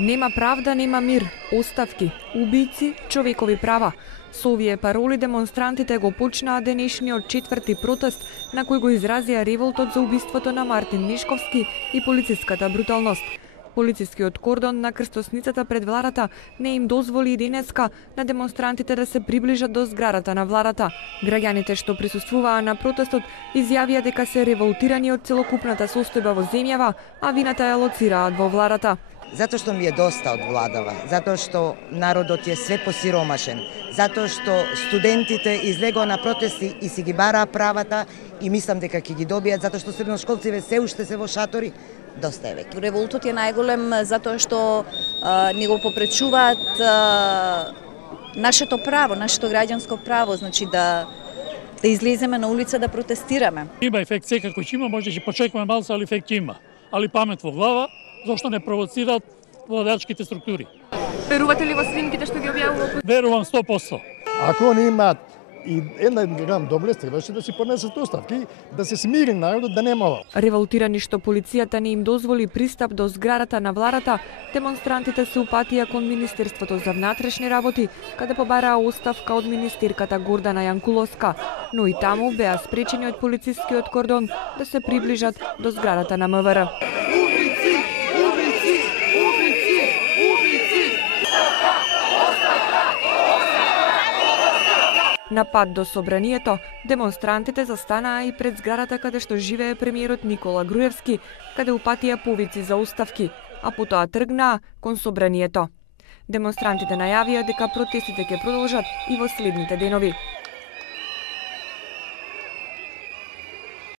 Нема правда, нема мир, оставки, убијци, човекови права. Со овие пароли демонстрантите го почнаа денешниот 4-ти протест на кој го изразија револтот за убиството на Мартин Нешковски и полициската бруталност. Полицискиот кордон на крстосницата пред владата не им дозволи и денеска на демонстрантите да се приближат до зградата на владата. Граѓаните што присуствуваа на протестот изјавија дека се револтирани од целокупната состојба во земјава, а вината ја лоцираат во владата. Затоа што ми е доста од владава, затоа што народот е све посиромашен, затоа што студентите излегоа на протести и си ги бараа правата и мислам дека ќе ги добијат, затоа што средношколците се уште се во шатори, доста е веќе. Револтот е најголем затоа што ни го попречуваат нашето право, нашето граѓанско право, значи да излеземе на улица да протестираме. Има ефект секако ќе има, може да ќе почекаме малку, али ефект ќе има. Али памет во глава, зашто не провоцираат владачките структури. Верувате ли во снимките што ги објавува? Верувам 100%. Ако они имаат и една грам доблест, требаше да си понесат оставки, да се смири народот, да нема ова. Револтирани што полицијата не им дозволи пристап до зградата на владата, демонстрантите се упатија кон Министерството за внатрешни работи, каде побараа оставка од министерката Гордана Јанкуловска, но и таму беа спречени од полицискиот кордон да се приближат до зградата на МВР. На пат до собранието, демонстрантите застанаа и пред зградата каде што живее премиерот Никола Груевски, каде упатија повици за оставки, а потоа тргнаа кон собранието. Демонстрантите најавија дека протестите ќе продолжат и во следните денови.